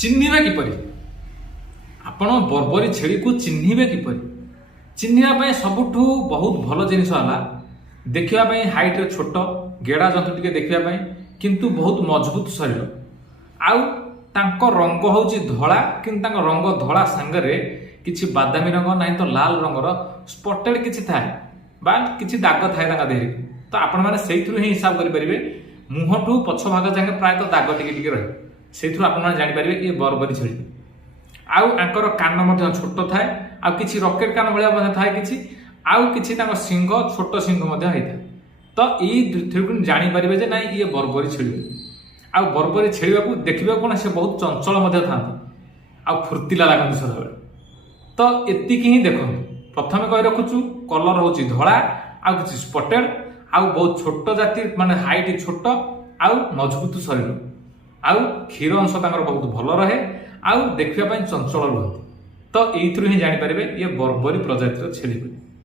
चिन्हिबे किपरि आपण बर्बरी छेली को चिन्हिबे किपरि चिन्हिबा पय सबुठु बहुत भल जिनिस होला देखिबा पय हाइट रे छोट गेडा जंतु टिके देखिबा पय किंतु बहुत मजबूत शरीर आउ तांको रंग होउची धळा किंतु तांको रंग धळा संगरे किछि बादामी रंग नाही तो लाल रंगर स्पॉटेड किछि थाए बा किछि दाग थाए तांका देहरे तो आपण माने सेइथुरु ही हिसाब करि परिबे मुहठु पछ भाग जाके प्राय तो दाग टिके टिके रहे सेइथुरु आपण माने जानि परिबे ए बर्बरी छेली आउ आंकर कान मध्य छोट थाए आउ किछि रॉकेट कान भलिया मध्य थाए किछि आउ किछि तांको सिंह छोट सिंह मध्य हैता तो ई थ्रुकु जानि परिबे जे नाही ये बर्बरी छेली आउ बर्बरी छेलिबा को देखिबा कोन से बहुत चंचल मध्य थांती आउ फुर्तिला लागन सदाबेले तो एतिकी ही देखो प्रथमे कहि रखुछु कलर होची धळा आउ किछि स्पॉटेड आउ बहुत छोट जाति माने हाइट छोट आउ मजबूत शरीर आउ क्षीर अंश तांकर बहुत भल रहे आउ देखिबा पय चंचल रहती तो एइथुरु ही जानि परिबे ये बर्बरी प्रजातिर छेली।